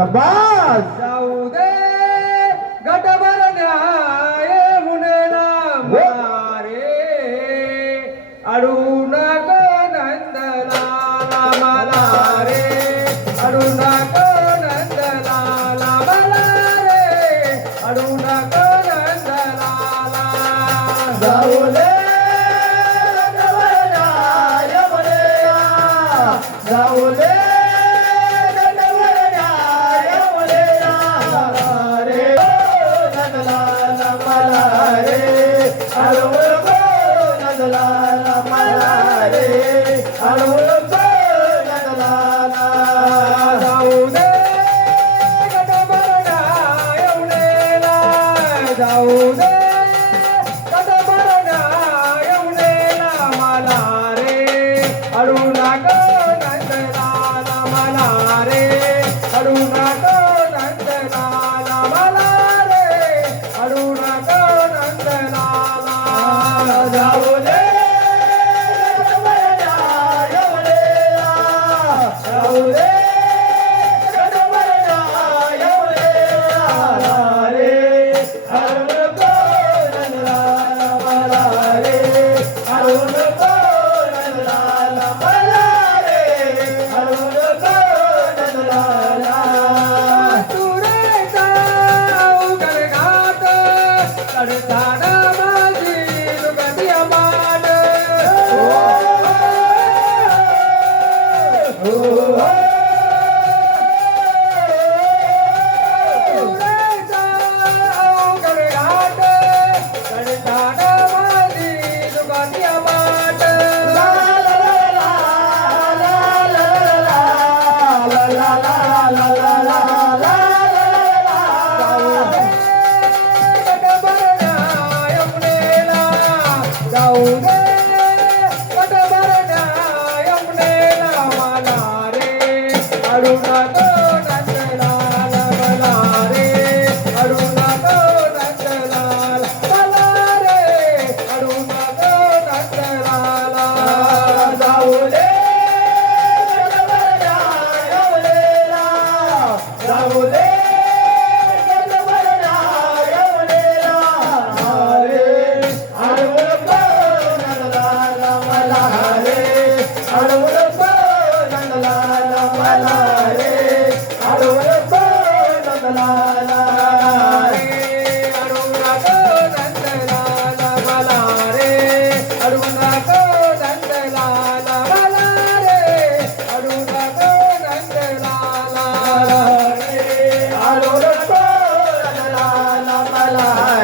शाबास जाऊ दे गटभर हो. मारे. अडून Saúde!